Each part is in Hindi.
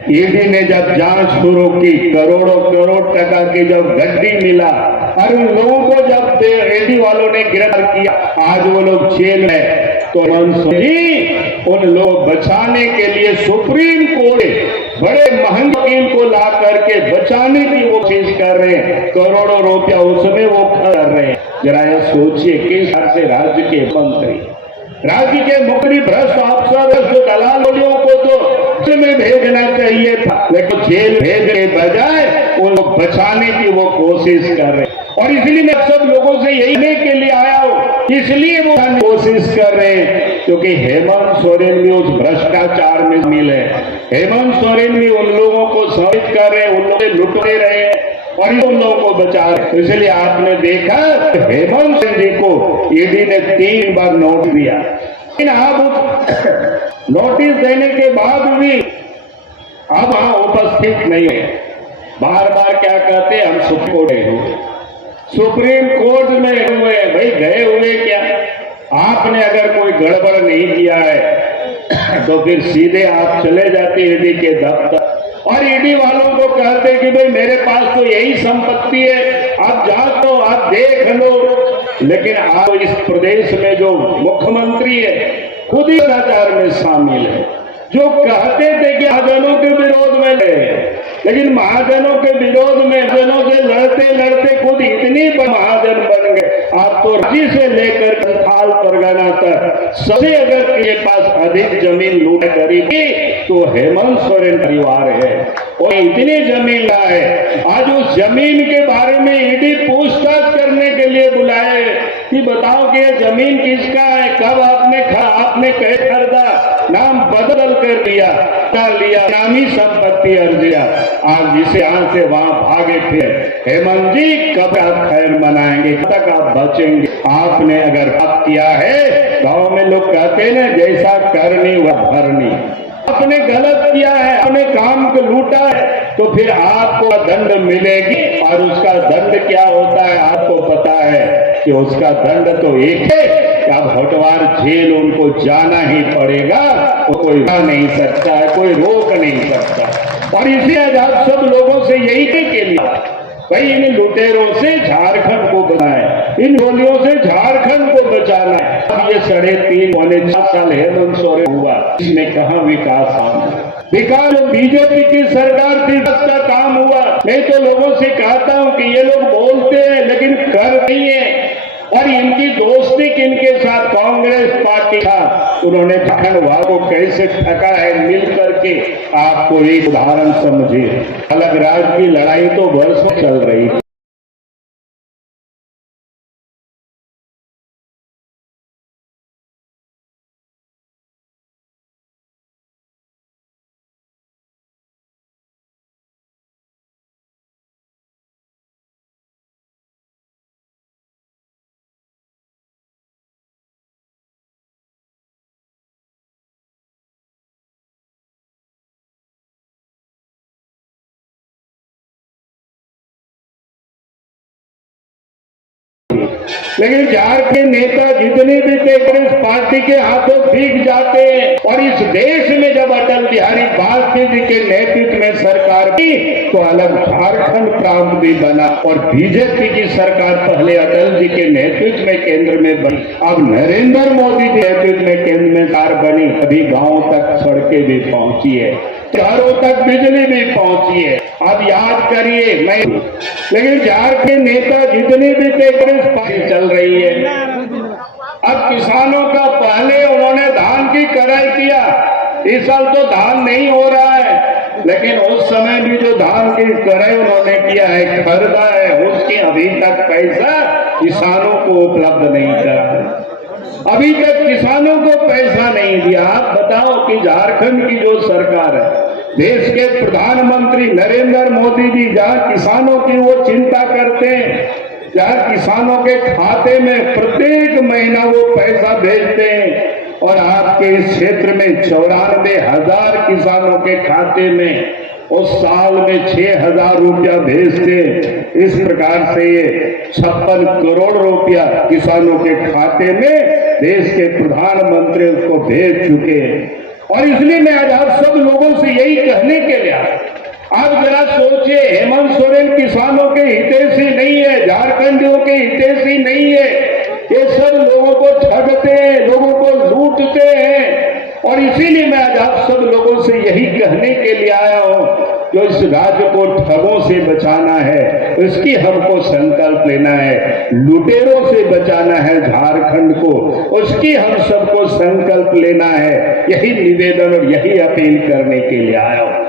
ईडी ने जब जांच शुरू की, करोड़ों करोड़ टका की जब गड्डी मिला और उन लोगों को जब ईडी वालों ने गिरफ्तार किया, आज वो लोग जेल में, तो उन लोग बचाने के लिए सुप्रीम कोर्ट बड़े महंगे वकील को ला करके बचाने की वो कोशिश कर रहे हैं, करोड़ों रुपया उसमें वो कर रहे हैं। जरा यह सोचिए किस तरह से राज्य के मुख्य भ्रष्ट अफसर दलालों को तो में भेजना चाहिए था, लेकिन जेल भेजने के बजाय उनको बचाने की वो कोशिश कर रहे हैं। और इसलिए मैं सब लोगों से यही के लिए आया हूँ, इसलिए वो कोशिश कर रहे हैं क्योंकि हेमंत सोरेन भी उस भ्रष्टाचार में शामिल है। हेमंत सोरेन भी उन लोगों को शोषित कर रहे हैं, उन लोग लुट रहे हैं और उन लोगों को बचा रहे। इसलिए आपने देखा हेमंत सोरेन जी को ईडी ने 3 बार नोटिस दिया, लेकिन आप नोटिस देने के बाद भी अब वहां उपस्थित नहीं है। बार बार क्या कहते हैं, हम सुप्रीम कोर्ट में हुए। भाई गए हुए क्या? आपने अगर कोई गड़बड़ नहीं किया है तो फिर सीधे आप चले जाते ईडी के दफ्तर और ईडी वालों को कहते कि भाई मेरे पास तो यही संपत्ति है, आप जाओ तो आप देख लो। लेकिन आप इस प्रदेश में जो मुख्यमंत्री है खुद ही भ्रष्टाचार में शामिल है, जो कहते थे कि महाजनों के विरोध में लड़े, लेकिन महाजनों के विरोध में जनों से लड़ते लड़ते खुद इतनी महाजन बन गए। आप तो राज्य से लेकर थाल परगना तक सबसे अगर के पास अधिक जमीन लूट गरीबी तो हेमंत सोरेन परिवार है, और इतनी जमीन है। आज उस जमीन के बारे में ईडी पूछताछ करने के लिए बुलाए कि बताओ कि ये जमीन किसका है, कब आपने कहे खरीदा, नाम बदल कर दिया, नामी संपत्ति अर्जिया, आज जिसे यहाँ से वहां भागे थे। हेमंत जी कब आप खैर मनाएंगे, कब तक आप बचेंगे? आपने अगर पाप किया है, गांव में लोग कहते हैं ना, जैसा करनी वह भरनी। आपने गलत किया है, आपने काम को लूटा है, तो फिर आपको दंड मिलेगी। और उसका दंड क्या होता है आपको पता है कि उसका दंड तो एक है, अब हटवार जेल उनको जाना ही पड़ेगा, कोई नहीं सकता है, कोई रोक नहीं सकता। और इसे आज आप सब लोगों से यही के लिए भाई इन लुटेरों से झारखंड को बनाए, इन गोलियों से झारखंड को बचाना है। अब ये 3.5 साल हेमंत सोरेन हुआ, इसमें कहाँ विकास आया? विकास बीजेपी की सरकार थी का काम हुआ। मैं तो लोगों से कहता हूँ कि ये लोग बोलते हैं लेकिन कर नहीं है। और इनकी दोस्ती किनके साथ? कांग्रेस पार्टी था, उन्होंने खंडवा को कैसे ठगा है मिल करके। आपको एक उदाहरण समझिए, अलग राज्य की लड़ाई तो वर्षों चल रही थी। लेकिन झारखंड नेता जितने भी कांग्रेस पार्टी के हाथों भीग जाते हैं। और इस देश में जब अटल बिहारी वाजपेयी जी के नेतृत्व में सरकार की तो अलग झारखंड प्रांत भी बना। और बीजेपी की सरकार पहले अटल जी के नेतृत्व में केंद्र में बनी, अब नरेंद्र मोदी के नेतृत्व में केंद्र में सरकार बनी। अभी गांव तक सड़कें भी पहुंची है, शहरों तक बिजली भी पहुंची है। अब याद करिए, मैं लेकिन झारखंड नेता जितनी भी कांग्रेस पार्टी चल रही है, अब किसानों का पहले उन्होंने धान की कराई किया, इस साल तो धान नहीं हो रहा है, लेकिन उस समय भी जो धान की कराई उन्होंने किया है, खरीदा है, उसके अभी तक पैसा किसानों को उपलब्ध नहीं करा। अभी तक किसानों को पैसा नहीं दिया। आप बताओ कि झारखंड की जो सरकार है, देश के प्रधानमंत्री नरेंद्र मोदी जी जहाँ किसानों की वो चिंता करते हैं, जहाँ किसानों के खाते में प्रत्येक महीना वो पैसा भेजते हैं, और आपके इस क्षेत्र में 94,000 किसानों के खाते में उस साल में 6,000 रुपया भेजते। इस प्रकार से ये 56 करोड़ रुपया किसानों के खाते में देश के प्रधानमंत्री उसको भेज चुके हैं। और इसलिए मैं आज आप सब लोगों से यही कहने के लिए सोचिए, हेमंत सोरेन किसानों के हितैषी नहीं है, झारखंडियों के हितैषी नहीं है। ये सब लोगों को ठगते हैं, लोगों को लूटते हैं। और इसीलिए मैं आज आप सब लोगों से यही कहने के लिए आया हूं, जो इस राज्य को ठगों से बचाना है, इसकी हमको संकल्प लेना है। लुटेरों से बचाना है झारखंड को, उसकी हम सबको संकल्प लेना है। यही निवेदन और यही अपील करने के लिए आया हूं।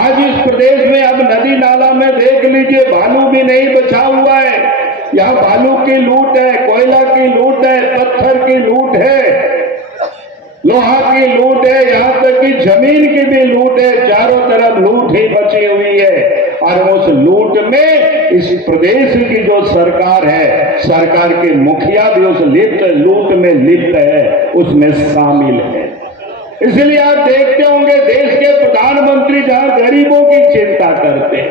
आज इस प्रदेश में अब नदी नाला में देख लीजिए, बालू भी नहीं बचा हुआ है। यहाँ बालू की लूट है, कोयला की लूट है, पत्थर की लूट है, लोहा की लूट है, यहाँ तक कि जमीन की भी लूट है। चारों तरफ लूट ही बची हुई है। और उस लूट में इस प्रदेश की जो सरकार है, सरकार के मुखिया भी उस लूट में लिप्त है, उसमें शामिल है। इसलिए आप देखते होंगे देश के प्रधानमंत्री जहां गरीबों की चिंता करते हैं,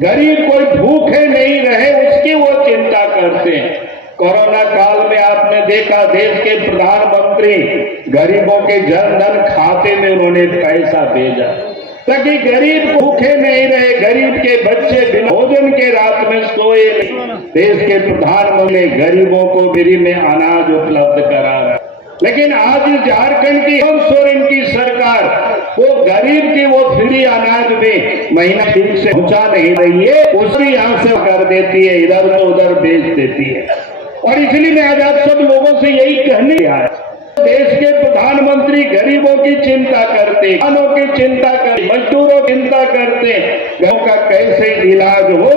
गरीब कोई भूखे नहीं रहे उसकी वो चिंता करते हैं। कोरोना काल में आपने देखा देश के प्रधानमंत्री गरीबों के जन धन खाते में उन्होंने पैसा भेजा ताकि गरीब भूखे नहीं रहे, गरीब के बच्चे बिना भोजन के रात में सोए नहीं। देश के प्रधानमंत्री गरीबों को फ्री में अनाज उपलब्ध करा रहा है। लेकिन आज झारखंड की हेमंत सोरेन की सरकार वो गरीब की वो फ्री अनाज में महीना ठीक से पहुंचा नहीं रही है, उसकी यहां से कर देती है, इधर से उधर बेच देती है। और इसलिए मैं आज आप सब लोगों से यही कहने आया, देश के प्रधानमंत्री गरीबों की चिंता करते, किसानों की चिंता करते, मजदूरों की चिंता करते, गांव का कैसे इलाज हो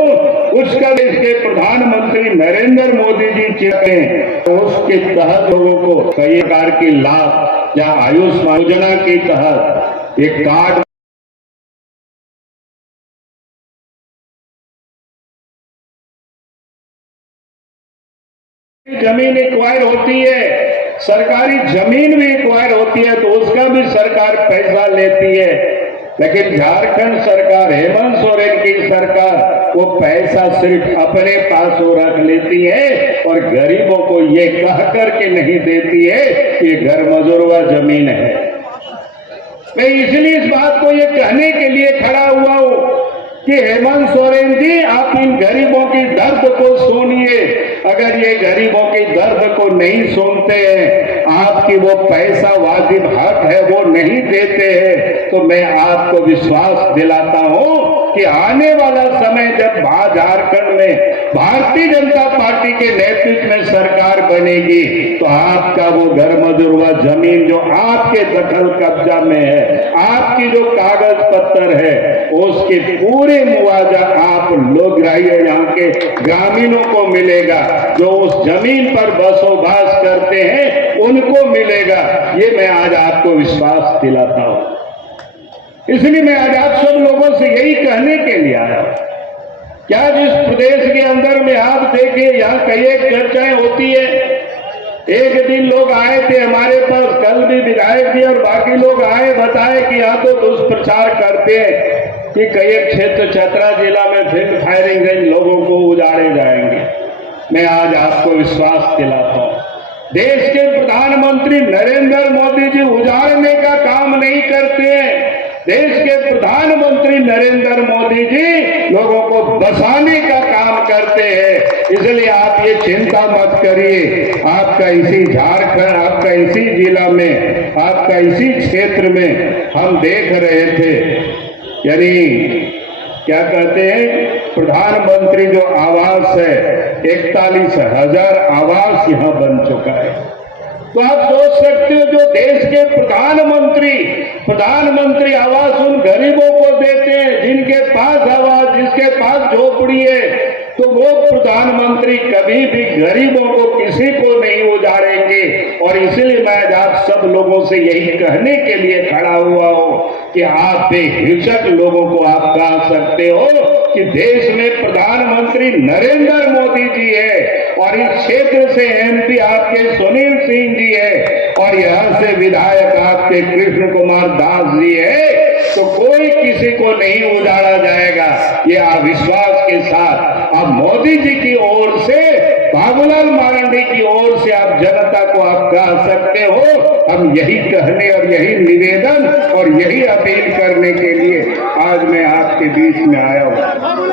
उसका देश के प्रधानमंत्री नरेंद्र मोदी जी चाहते हैं। तो उसके तहत लोगों को कई प्रकार के लाभ या आयुष्मान योजना के तहत एक कार्ड जमीन एक्वायर होती है, सरकारी जमीन भी एक्वायर होती है, तो उसका भी सरकार पैसा लेती है। लेकिन झारखंड सरकार, हेमंत सोरेन की सरकार वो पैसा सिर्फ अपने पास वो रख लेती है और गरीबों को ये कह करके नहीं देती है कि घर मजूरवा जमीन है। मैं इसलिए इस बात को ये कहने के लिए खड़ा हुआ हूं कि हेमंत सोरेन जी आप इन गरीबों की दर्द को सुनिए। अगर ये गरीबों की दर्द को नहीं सुनते हैं, आपकी वो पैसा वाजिब हक है वो नहीं देते हैं, तो मैं आपको विश्वास दिलाता हूं कि आने वाला समय जब झारखंड में भारतीय जनता पार्टी के नेतृत्व में सरकार बनेगी तो आपका वो घर मजूरवा जमीन जो आपके दखल कब्जा में है, आपकी जो कागज पत्र है, उसके पूरे मुआवजा आप लोग यहाँ के ग्रामीणों को मिलेगा। जो उस जमीन पर बसोबास करते हैं उनको मिलेगा। ये मैं आज आपको विश्वास दिलाता हूं। इसलिए मैं आज आप सब लोगों से यही कहने के लिए आया हूं। क्या जिस प्रदेश के अंदर में आप देखिए यहाँ कई एक चर्चाएं होती है। एक दिन लोग आए थे हमारे पास, कल भी विधायक जी और बाकी लोग आए, बताए कि यहाँ तो दुष्प्रचार करते हैं कि कई एक क्षेत्र चतरा जिला में फिर फायरिंग रेंज लोगों को उजाड़े जाएंगे। मैं आज आपको विश्वास दिलाता हूं, देश के प्रधानमंत्री नरेंद्र मोदी जी उजाड़ने का काम नहीं करते हैं। देश के प्रधानमंत्री नरेंद्र मोदी जी लोगों को बसाने का काम करते हैं। इसलिए आप ये चिंता मत करिए। आपका इसी झारखंड, आपका इसी जिला में, आपका इसी क्षेत्र में हम देख रहे थे, यानी क्या कहते हैं, प्रधानमंत्री जो आवास है 41,000 आवास यहाँ बन चुका है। तो आप सोच सकते हो जो देश के प्रधानमंत्री आवास उन गरीबों को देते हैं जिनके पास आवास, जिसके पास झोपड़ी है, तो वो प्रधानमंत्री कभी भी गरीबों को किसी को नहीं उजाड़ेंगे। और इसलिए मैं आज आप सब लोगों से यही कहने के लिए खड़ा हुआ हूं कि आप बेहिचक लोगों को आप कह सकते हो कि देश में प्रधानमंत्री नरेंद्र मोदी जी है और इस क्षेत्र से एमपी आपके सुनील सिंह जी है और यहाँ से विधायक आपके कृष्ण कुमार दास जी है, तो कोई किसी को नहीं उजाड़ा जाएगा। ये आप विश्वास के साथ आप मोदी जी की ओर से, बाबूलाल मारंडी की ओर से आप जनता को आप कह सकते हो। हम यही कहने और यही निवेदन और यही अपील करने के लिए आज मैं आप आपके बीच में आया हूं।